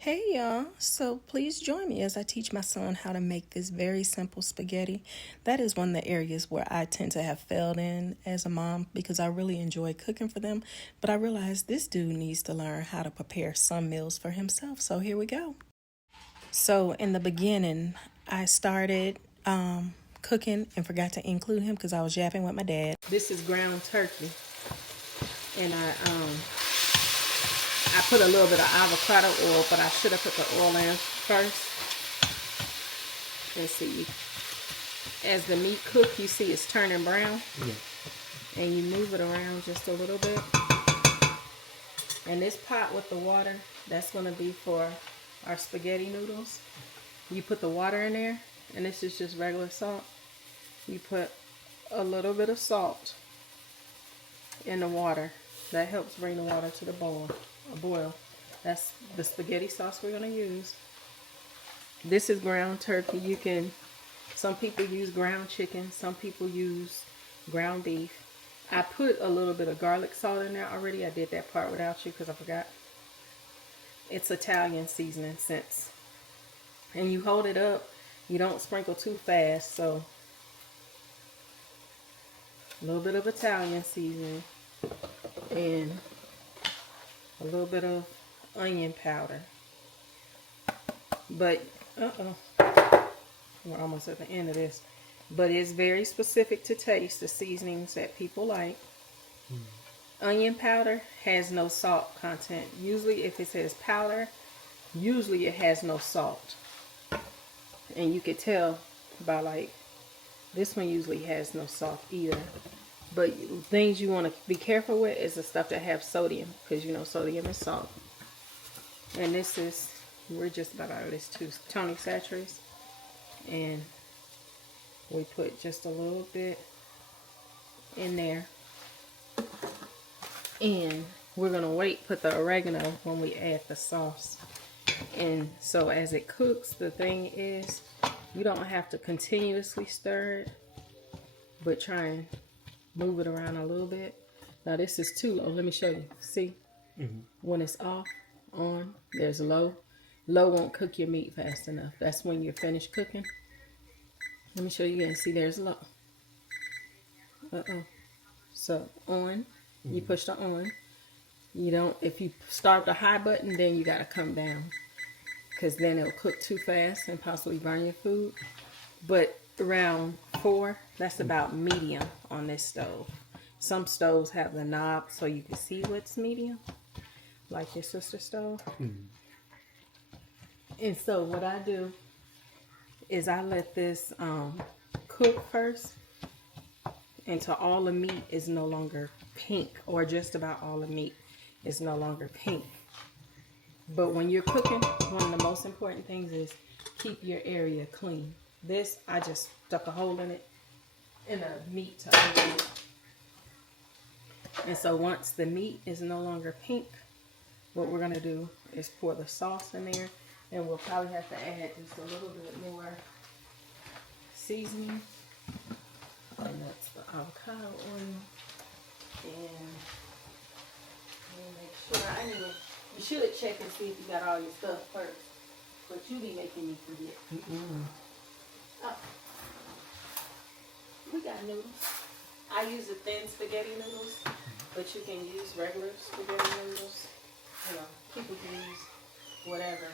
Hey y'all, so please join me as I teach my son how to make this very simple spaghetti. That is one of the areas where I tend to have failed in as a mom because I really enjoy cooking for them, but I realized this dude needs to learn how to prepare some meals for himself. So here we go. So in the beginning, I started cooking and forgot to include him because I was yapping with my dad. This is ground turkey, and I put a little bit of avocado oil, but I should have put the oil in first. And see, as the meat cooks, you see it's turning brown. Yeah. And you move it around just a little bit. And this pot with the water, that's going to be for our spaghetti noodles. You put the water in there, and this is just regular salt. You put a little bit of salt in the water. That helps bring the water to the boil. That's the spaghetti sauce we're going to use. This is ground turkey. Some people use ground chicken. Some people use ground beef. I put a little bit of garlic salt in there already. I did that part without you because I forgot. It's Italian seasoning scents. And you hold it up. You don't sprinkle too fast. So a little bit of Italian seasoning. And a little bit of onion powder. But, we're almost at the end of this. But it's very specific to taste, the seasonings that people like. Onion powder has no salt content. Usually if it says powder, usually it has no salt. And you could tell by like, this one usually has no salt either. But things you want to be careful with is the stuff that have sodium, because you know sodium is salt. And this is, we're just about out of this too, Tony Chachere's. And we put just a little bit in there. And we're going to put the oregano when we add the sauce. And so as it cooks, the thing is, you don't have to continuously stir it, but try and move it around a little bit. Now this is too low. Let me show you. See? When it's off, on, there's low. Low won't cook your meat fast enough. That's when you're finished cooking. Let me show you again. See, there's low. So on, you push the on. You don't, if you start the high button, then you got to come down, because then it'll cook too fast and possibly burn your food. But around 4, that's about medium on this stove. Some stoves have the knob so you can see what's medium, like your sister's stove. And so what I do is I let this cook first until all the meat is no longer pink, or just about all the meat is no longer pink. But when you're cooking, one of the most important things is keep your area clean. This, I just stuck a hole in it, in the meat to open it. And so once the meat is no longer pink, what we're going to do is pour the sauce in there. And we'll probably have to add just a little bit more seasoning. And that's the avocado oil. And we'll make sure, you should check and see if you got all your stuff first. But you be making me forget. Oh. We got noodles. I use the thin spaghetti noodles, but you can use regular spaghetti noodles. You know, people can use whatever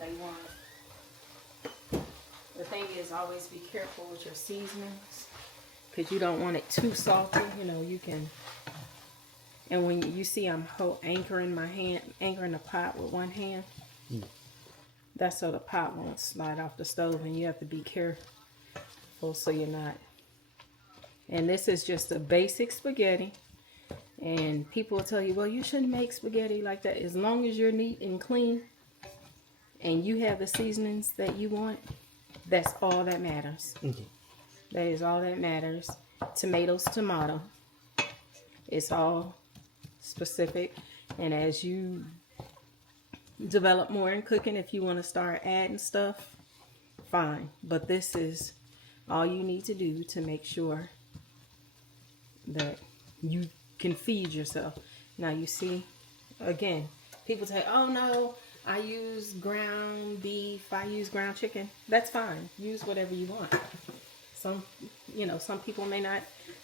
they want. The thing is, always be careful with your seasonings, because you don't want it too salty. You know, you can. And when you see I'm anchoring the pot with one hand, that's so the pot won't slide off the stove, and you have to be careful so you're not. And this is just a basic spaghetti. And people will tell you, well, you shouldn't make spaghetti like that. As long as you're neat and clean and you have the seasonings that you want, that's all that matters. That is all that matters. Tomatoes, tomato. It's all specific. And as you develop more in cooking, if you want to start adding stuff, fine. But this is all you need to do to make sure that you can feed yourself. Now you see, again, People say, oh no, I use ground beef, I use ground chicken. That's fine. Use whatever you want. Some, some people may not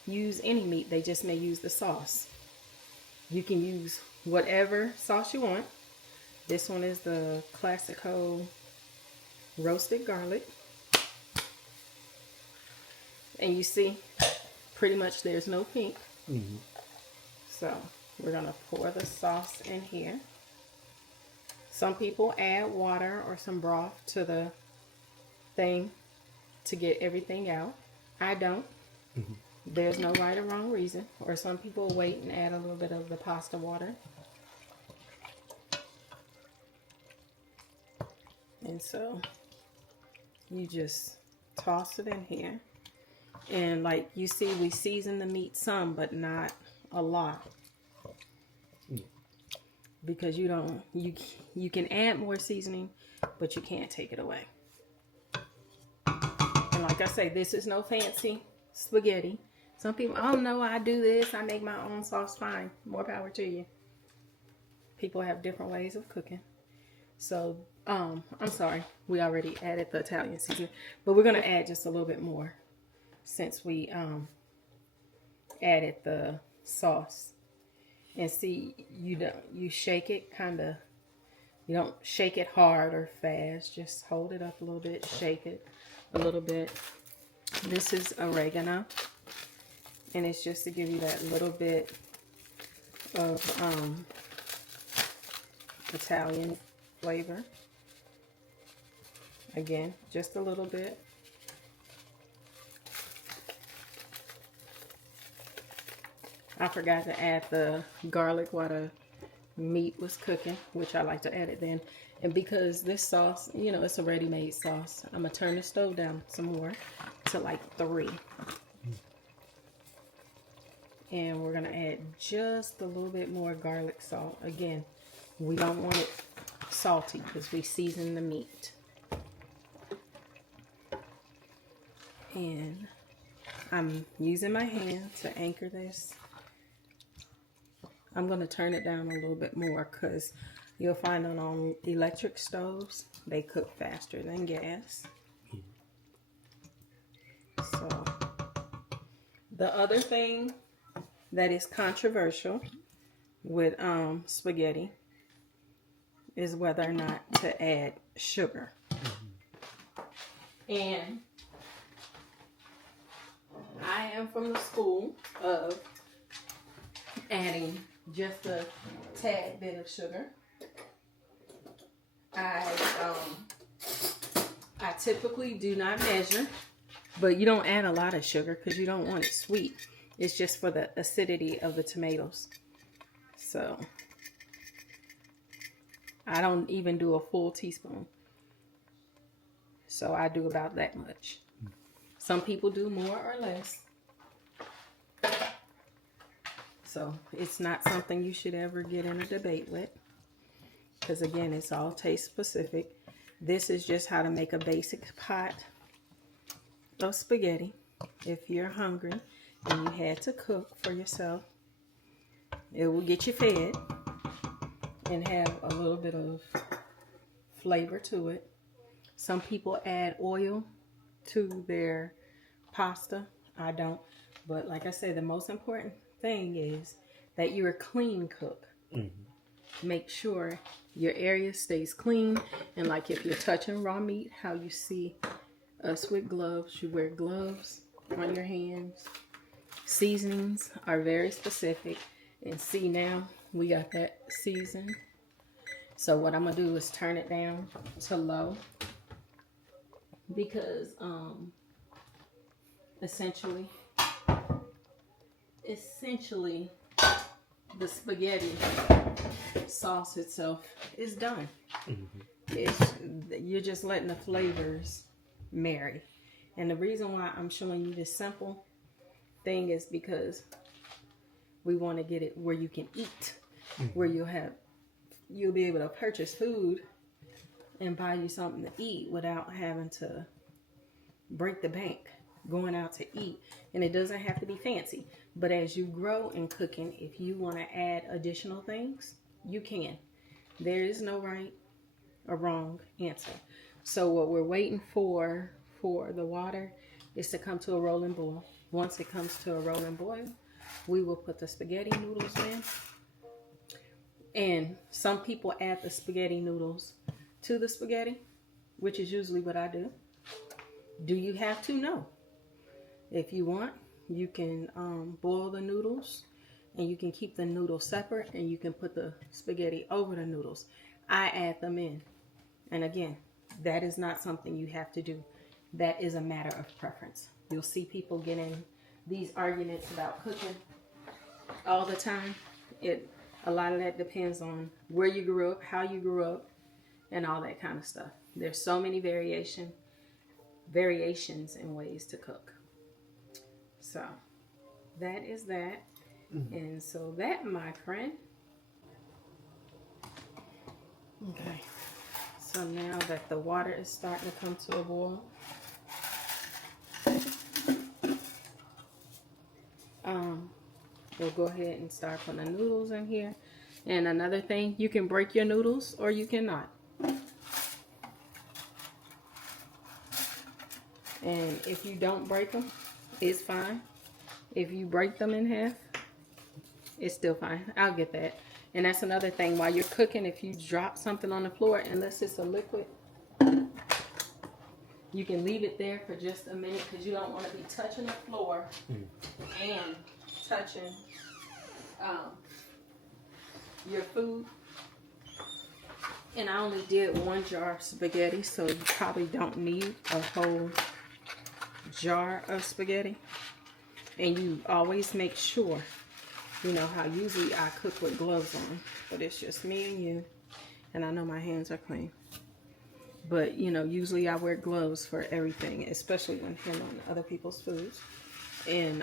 use any meat. They just may use the sauce. You can use whatever sauce you want. This one is the Classico roasted garlic. And you see, pretty much there's no pink. Mm-hmm. So we're going to pour the sauce in here. Some people add water or some broth to the thing to get everything out. I don't. Mm-hmm. There's no right or wrong reason. Or some people wait and add a little bit of the pasta water. And so you just toss it in here. And like you see, we season the meat some, but not a lot. Because you can add more seasoning, but you can't take it away. And like I say, this is no fancy spaghetti. Some people, oh no, I do this. I make my own sauce. Fine. More power to you. People have different ways of cooking. So, I'm sorry. We already added the Italian seasoning, but we're going to add just a little bit more since we added the sauce. And see, you shake it you don't shake it hard or fast. Just hold it up a little bit, shake it a little bit. This is oregano, and it's just to give you that little bit of Italian flavor. Again, just a little bit. I forgot to add the garlic while the meat was cooking, which I like to add it then. And because this sauce, it's a ready-made sauce, I'm going to turn the stove down some more to like 3. And we're going to add just a little bit more garlic salt. Again, we don't want it salty because we season the meat. And I'm using my hand to anchor this. I'm going to turn it down a little bit more because you'll find on electric stoves, they cook faster than gas. So, the other thing that is controversial with spaghetti is whether or not to add sugar. And I am from the school of adding just a tad bit of sugar. I typically do not measure, but you don't add a lot of sugar because you don't want it sweet. It's just for the acidity of the tomatoes. So I don't even do a full teaspoon. So I do about that much. Some people do more or less. So it's not something you should ever get in a debate with. Because again, it's all taste specific. This is just how to make a basic pot of spaghetti. If you're hungry and you had to cook for yourself, it will get you fed and have a little bit of flavor to it. Some people add oil to their pasta. I don't. But like I said, the most important thing is that you're a clean cook. Mm-hmm. Make sure your area stays clean. And like if you're touching raw meat, how you see us with gloves, you wear gloves on your hands. Seasonings are very specific. And see, now we got that seasoned. So what I'm going to do is turn it down to low. Because essentially the spaghetti sauce itself is done. Mm-hmm. You're just letting the flavors marry. And the reason why I'm showing you this simple thing is because we want to get it where you can eat, mm-hmm. where you'll be able to purchase food and buy you something to eat without having to break the bank going out to eat. And it doesn't have to be fancy. But as you grow in cooking, if you want to add additional things, you can. There is no right or wrong answer. So what we're waiting for the water is to come to a rolling boil. Once it comes to a rolling boil, we will put the spaghetti noodles in. And some people add the spaghetti noodles to the spaghetti, which is usually what I do. Do you have to? No. If you want, you can boil the noodles and you can keep the noodles separate and you can put the spaghetti over the noodles. I add them in. And again, that is not something you have to do. That is a matter of preference. You'll see people get in these arguments about cooking all the time. A lot of that depends on where you grew up, how you grew up, and all that kind of stuff. There's so many variations in ways to cook. So that is that. And so that, my friend. Okay. So now that the water is starting to come to a boil, we'll go ahead and start putting the noodles in here. And another thing, you can break your noodles or you cannot. And if you don't break them, it's fine. If you break them in half, it's still fine. I'll get that. And that's another thing. While you're cooking, if you drop something on the floor, unless it's a liquid, you can leave it there for just a minute because you don't want to be touching the floor and touching your food. And I only did 1 jar of spaghetti, so you probably don't need a whole jar of spaghetti. And you always make sure, you know how usually I cook with gloves on, but it's just me and you, and I know my hands are clean. But you know, usually I wear gloves for everything, especially when handling other people's foods. And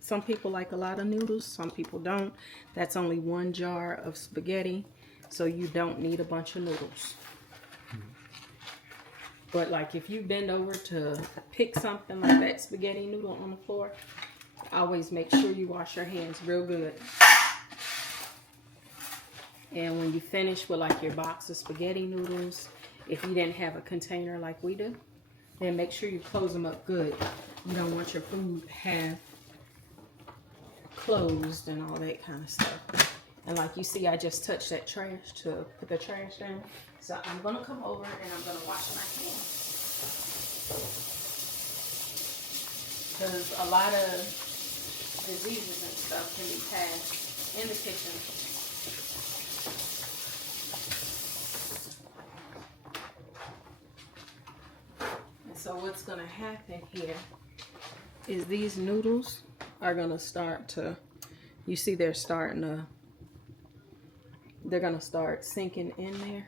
some people like a lot of noodles, some people don't. That's only 1 jar of spaghetti, so you don't need a bunch of noodles. But like if you bend over to pick something like that spaghetti noodle on the floor, always make sure you wash your hands real good. And when you finish with like your box of spaghetti noodles, if you didn't have a container like we do, then make sure you close them up good. You don't want your food half closed and all that kind of stuff. And like you see, I just touched that trash to put the trash down. So I'm going to come over and I'm going to wash my hands. Because a lot of diseases and stuff can be passed in the kitchen. And so what's going to happen here is these noodles are going to start to, you see they're going to start sinking in there.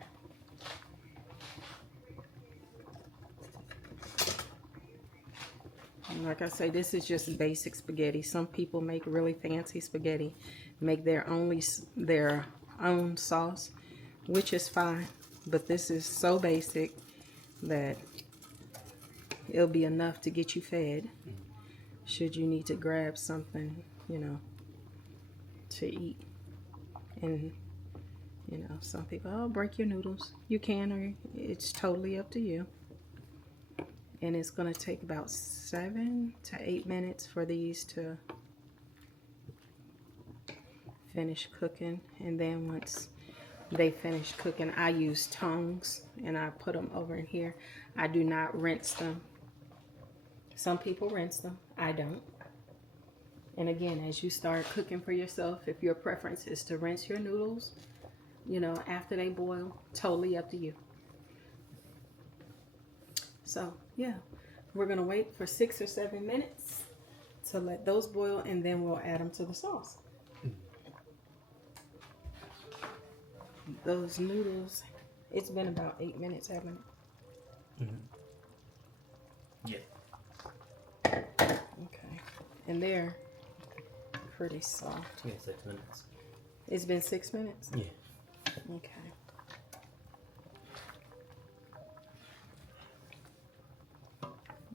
And like I say, this is just basic spaghetti. Some people make really fancy spaghetti, make their own sauce, which is fine. But this is so basic that it'll be enough to get you fed. Should you need to grab something, you know, to eat. And you know, some people, oh, break your noodles. You can, or it's totally up to you. And it's going to take about 7 to 8 minutes for these to finish cooking. And then once they finish cooking, I use tongs and I put them over in here. I do not rinse them. Some people rinse them. I don't. And again, as you start cooking for yourself, if your preference is to rinse your noodles, you know, after they boil, totally up to you. So, yeah, we're going to wait for 6 or 7 minutes to let those boil, and then we'll add them to the sauce. Those noodles, it's been about 8 minutes, haven't it? Yeah. Okay. And they're pretty soft. Yeah, 6 minutes. It's been 6 minutes? Yeah. Okay.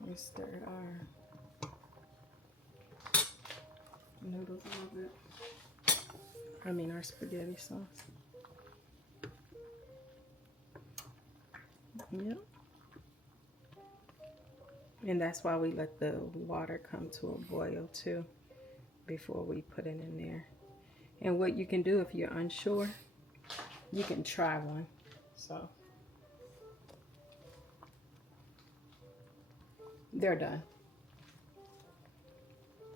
We stirred our noodles a little bit. I mean our spaghetti sauce. Yep. And that's why we let the water come to a boil too before we put it in there. And what you can do if you're unsure, you can try one. So they're done.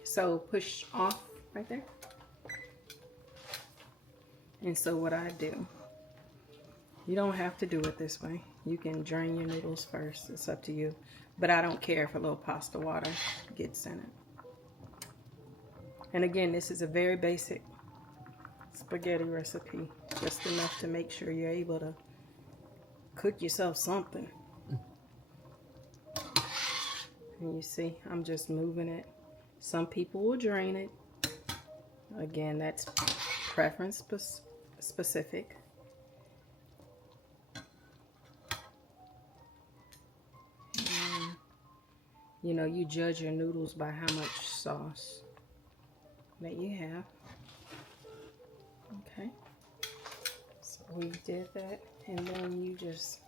So push off right there. And so what I do, you don't have to do it this way. You can drain your noodles first. It's up to you. But I don't care if a little pasta water gets in it. And again, this is a very basic spaghetti recipe. Just enough to make sure you're able to cook yourself something. And you see, I'm just moving it. Some people will drain it. Again, that's preference specific. And, you know, you judge your noodles by how much sauce that you have. Okay. So we did that, and then you just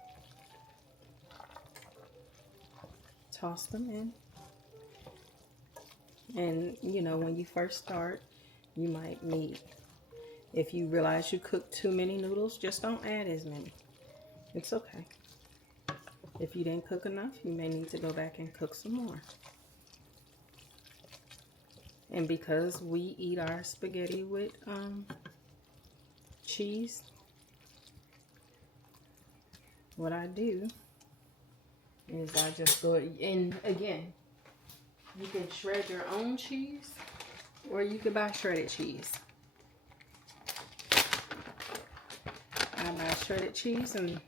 toss them in. And you know, when you first start, you might need, if you realize you cook too many noodles, just don't add as many. It's okay. If you didn't cook enough, you may need to go back and cook some more. And because we eat our spaghetti with cheese, what I do is I just go in again. You can shred your own cheese, or you can buy shredded cheese. I buy shredded cheese, and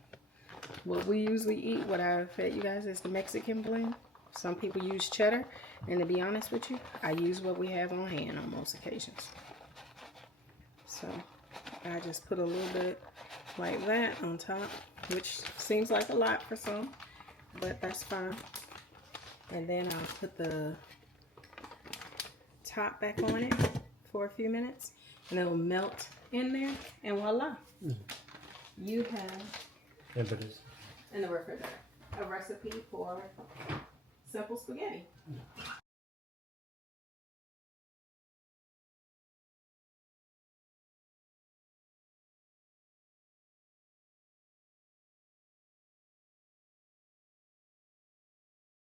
what we usually eat, what I've fed you guys, is the Mexican blend. Some people use cheddar, and to be honest with you, I use what we have on hand on most occasions. So I just put a little bit like that on top, which seems like a lot for some, but that's fine. And then I'll put the top back on it for a few minutes, and it'll melt in there, and voila. You have in the refrigerator a recipe for simple spaghetti.